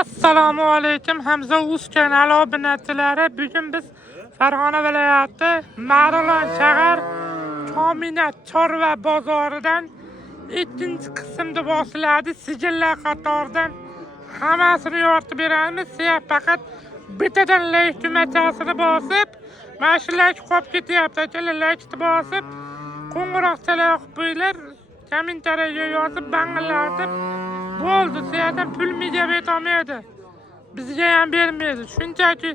Assalomu alaykum Hamza Uz kanali obunachilari. Bugun biz Farg'ona viloyati Marg'ilon shahar Kominat chorva bozoridan 2-qismda bosiladi. Sigillar qatoridan hammasini yoritib beramiz. Siz faqat bittadan like tugmachasini bosib, mana shu like qolib ketyapti. Akalar like bosib, qo'ng'iroqchalar yoqib qo'yinglar. Kommentariyaga yozib bangillatib bo'ldi. Sizlardan pul media berolmaydi. Bizga ham bermaydi. Shunchaki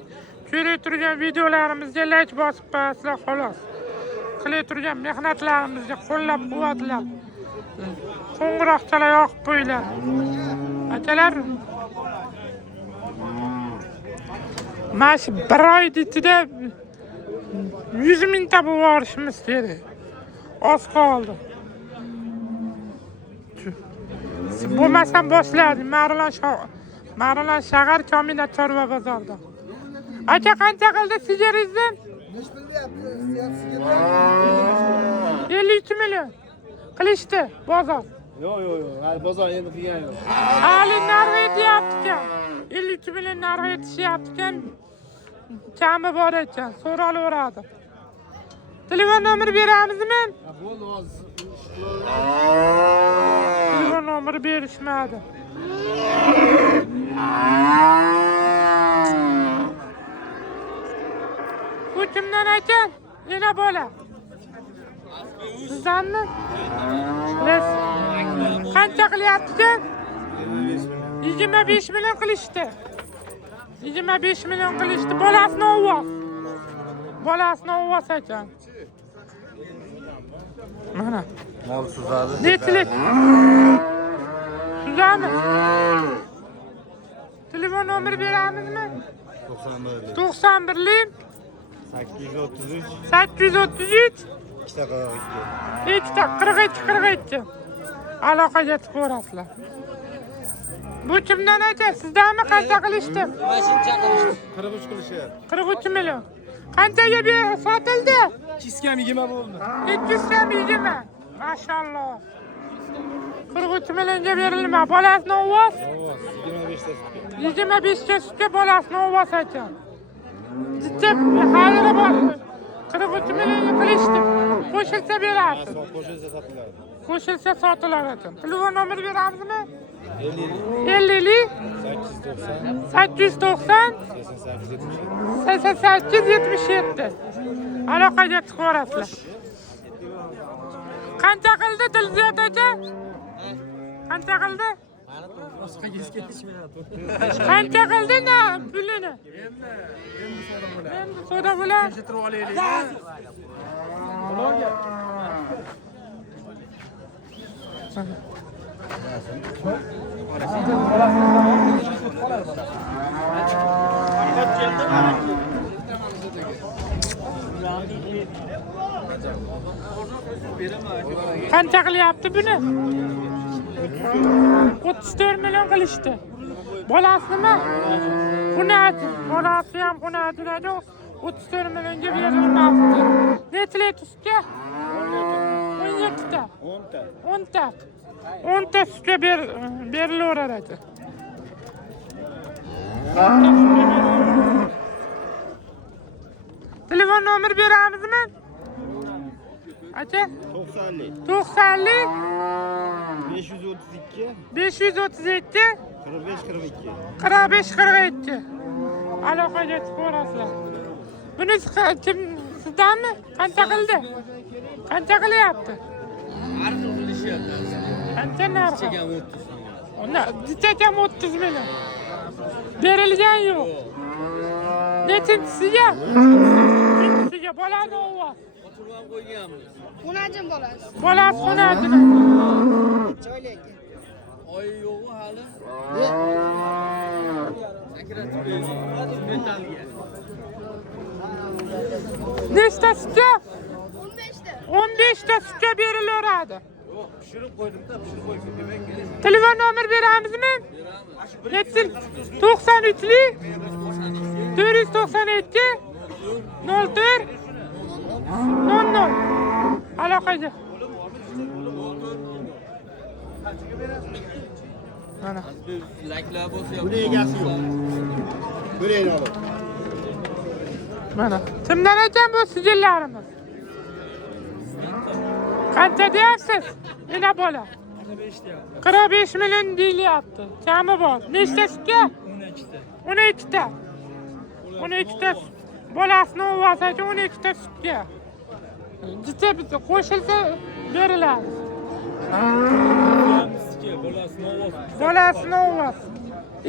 ko'rib turgan videolarimizga like bosib qo'yasizlar xolos. Qilib turgan mehnatlarimizga qo'llab-quvvatlab qo'ng'iroqchalar yoqib qo'yinglar. Akalar, mana shu bir oy ichida 100 mingta borishimiz kerak. Oz qoldi. Bo'lmasam boshladim. Marg'ilon shahar Kominat chorva bozorida. Aka, qancha qildi sigaringizni? Nech bilyapti? 52 million qilishdi bozor. Yo'q. Hali bozor endi qilgan yo'q. Hali narx aytyapti-kan. 52 million narx aytishyapti-kan. Kami bor ekan, so'ralaveradi. Telefon nomeri beramizmi? Bo'ldi, hozir. Telefon nomeri berishmadi. Bu kimdan ekan? Yana bola. Sizdanmi? Biz qancha qilyapti? 25 million qilishdi. 25 million qilishdi. Bolasini ovoz. Bolasini ovoz ekan. Mana. Mol suzadi. Nechilik? Suzami? Telefon nomeri beramizmi? 91. 91lik 833 833 2 42. Aloqaga chiqaverasizlar. Bu kimdan aka? Sizdanmi? Qancha qilishdi? Mashincha qilishdi. 43 qilishyapti. 43 million. Qanchaga sotildi? 2 kam 20 bo'ldi. 200 kam 20. Mashalloh. 43 millionga berilma. Bolasini ovoz. 25 ta sutga bolasini ovoz ekan. Jitta xayri bor. 43 millionga qilishdi. Qo'shilsa berasiz. Qo'shilsa sotiladi. Qo'shilsa sotilar ekan. Telefon nomeri beramizmi? 50 890 88 77. Aloqaga chiqaverasizlar. Qancha qildi Dilziyat aka? Qancha qildi? Qancha qildi pulini? Endi so'da bo'lar. Qancha qilyapti buni? 34 million qilishdi. Bolasimi? Bolasi ham xunajiradi. 34 millionga berilmoqda. Necha litr sutga? 17 ta. 10 ta. 10 ta sutga berilaveradi. Telefon nomeri beramizmi? Aka? 90 532 45 42. Aloqaga chiqaverasizlar. Buni kim sizdanmi? Qancha qildi? Qancha qilyapti? Qancha narxi? Dichakam 30 million. Berilgan yo'q. Nechinchisiga? Ikkinchisiga bolani ovoz. Xunajin bolasi. Bolasi xunajin. Joyli aka. Oy yo'q hali. Nechta sutga? 15 ta. 15 ta sutga berilaveradi. Pishirib qo'ydim-da, pishirib qo'ydim demak. Telefon nomer beramizmi? 93lik 492 04 00. Aloqaga. Mana. Laklar bo'lsa Buni egasi yo'q. Bo'layni olib. Mana. Kimdan ekan bu sigillarimiz? Qancha deyapsiz? Ina bola. 45 million deyilyapti. Kami bor. Nechta sutga? 12 ta. 12 ta bolasini o'vasachi 12 ta sutga. Jicha bitta qo'shilsa beriladi. Bolasini o'vasi.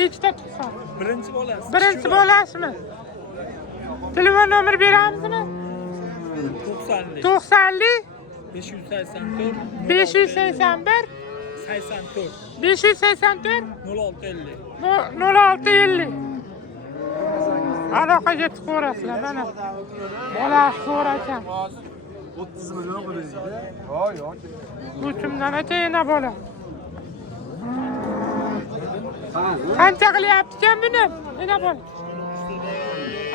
Ikkita tuqqan. Birinchi bolasimi? Telefon nomer beramizmi? 90 581 584 0650 aloqaga chiqaverasizlar mana bolasi zo'r ekan 30 million qo'ydik. Yo'q. bu kimdan ekan yana bola qancha qilyapti ekan buni yana bola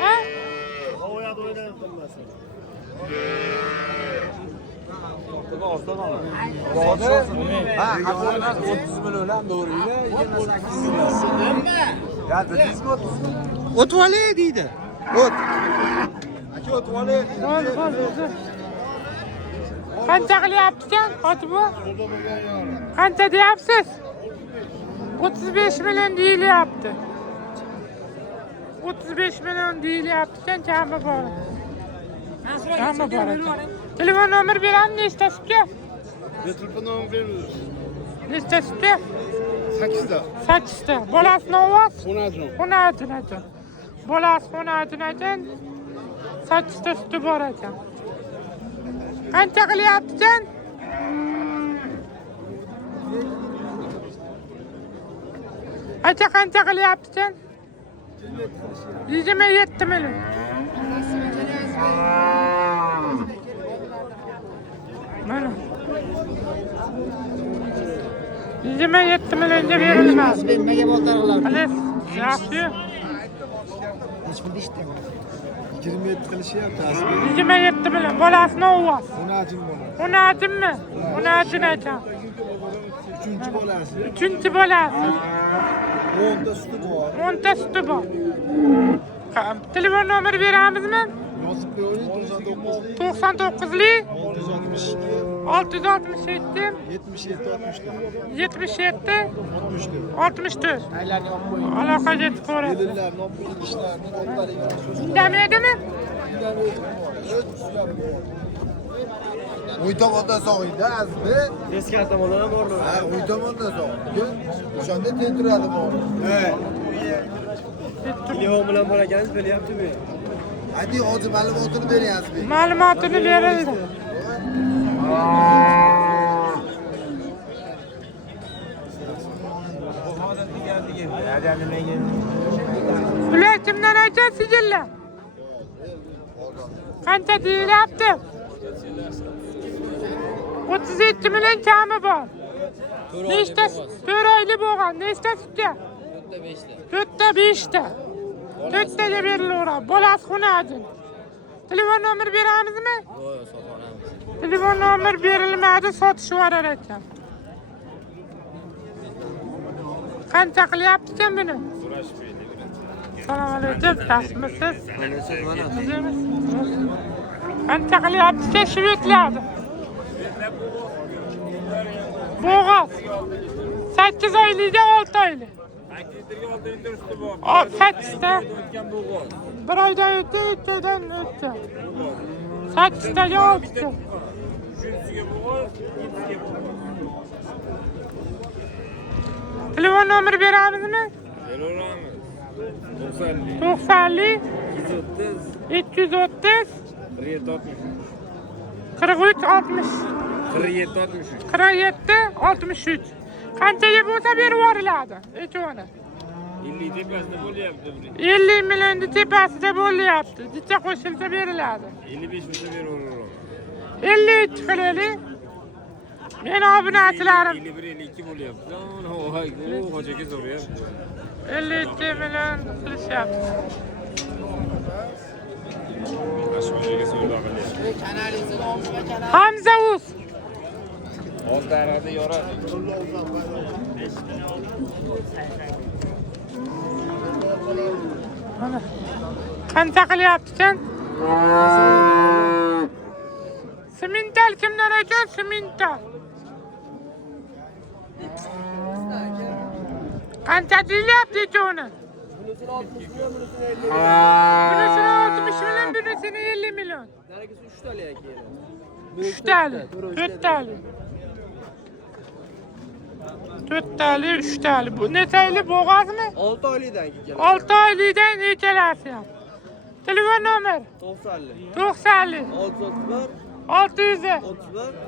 ha Oyoqda o'ynayotib qolmasin. Ha, 30 million ham to'g'ri. 28 million. Ya, dedingizmi 30 million? O'tib olay deydi. O't. Aka o'tib olay. qancha qilyapti ekan hozir bu qancha deyapsiz 35 million deyilyapti 35 million deyilyapti ekan kami bor ekan telefon nomer berami nechta sutga Telefon nomer beramiz. nechta sutga 8 ta. 8 ta bolasini ovoz 10 ekan bolasi 10 ekan 8 ta suti bor ekan qancha qilyapti ekan aka qancha qilyapti ekan 27 million mana 27 millionga berilmadi Bermaga boltarlar. Alis yaxshi 27 qilishyapti asli. 27 million bolasini ovoz Onajin bola. Onajinmi? Onajin ekan. 3-chi bolasi. 3-chi bolasi. 10 ta suti bor. 10 ta suti bor. Telefon nomer beramizmi? Yozib qo'ying 99 99lik 667 667 77 64 aloqaga chiqaveradi. Yillarni olib ishlarni qo'llariga Indamadimi? Uy tomondan sog'ingda azmi? teskari tomondan ham bor. Ha, uy tomondan sog'ing. O'shanda tentiradi bu. Telefon bilan bor ekansiz bilyaptimi? Hadi hozir ma'lumotini beryapsiz. Ma'lumotini berildi. Bular kimdan ekan sigillar? Qancha deyilyapti? 32 million kami bor. Nechta 4 oylik bo'lgan, nechta sutga? 4ta 5ta. 4taga berilaveradi. Bolasi xunajin. Telefon nomer beramizmi? Telefon nomer berilmadi, sotishib yuborar ekan. Qancha qilyapti ekan buni? Assalomu alaykum, yaxshimisiz? Qancha qilyapti ekan shvedlarni? Bo'g'oz. 8 oylikga 6 oylik. 8 ta. Bir oydan o'tdi, 3 oydan o'tdi. 8 taga 6 ta. Telefon nomer beramizmi? 90 230 43 60 47 63 qanchaga bo'lsa berib yuboriladi echoni 50 tepasida bo'lyapti. 50 millionni tepasida bo'lyapti jicha qo'shilsa beriladi 55 million beraveraman. 53 qilaylik meni obunachilarim 51-52 bo'lyapti. Voy, u hojaga so'rayapti. 52 million qilishyapti Hamza Uz Oltanada yoradi. Mana. Qancha qilyapti-kan? Simental kimdan ekan? Simental. Qancha deyilyapti uni? Bunisini 60 million, bunisini 50 million. Bunisini 60 million, bunisini 50 million. Narigisi 3 tali ekan. 3 tali, 4 tali. 4 tali, 3 tali. Bu neçayli bo'g'azmi? 6 oylikdan kelgan. 6 oylikdan nechalasi ham. Telefon nomer 90 90 631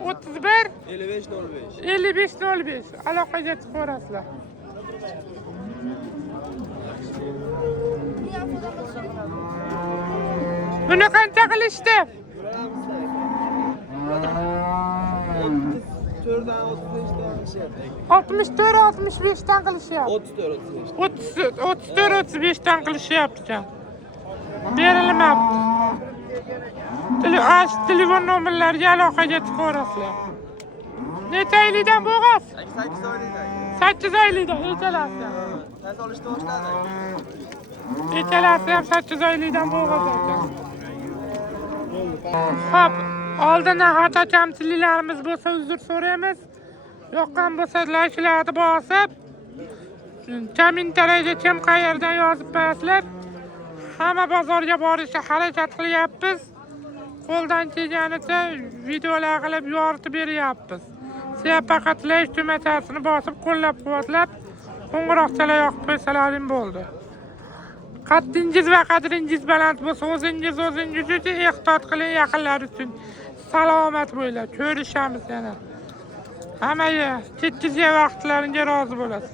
631 55 05. 5505 aloqaga chiqaverasizlar. Buni qancha qilishdi? 64 65 dan qilishyapti. 34 35 dan qilishyapti. Berilmabdi. Telefon nomerlariga aloqaga chiqaverasizlar. Necha oylikdan bo'g'az? 8 oylikdan. 8 oylikdan nechalasi? Tez olishni boshladi. Nechalasi ham 8 oylikdan bo'g'az ekan. Xo'p, oldindan xato kamchiliklarimiz bo'lsa uzr so'raymiz. Yoqqan bo'lsa layklarni bosib, kommentariyaga kim qayerdan yozib qo'yasizlar. Hamma bozorga borishga harakat qilyapmiz. Qo'ldan kelganicha videolar qilib yoritib beryapmiz. Sizlar faqat layk tugmachasini bosib qo'llab-quvvatlab, qo'ng'iroqchalar yoqib qo'ysalaring bo'ldi. Qaddingiz va qadringiz baland bo'lsa, o'zingiz uchun ehtiyot qiling, yaqinlar uchun. Salomat bo'linglar. Ko'rishamiz yana. Hammaga ketkiziga vaqtlaringga rozi bo'lasiz.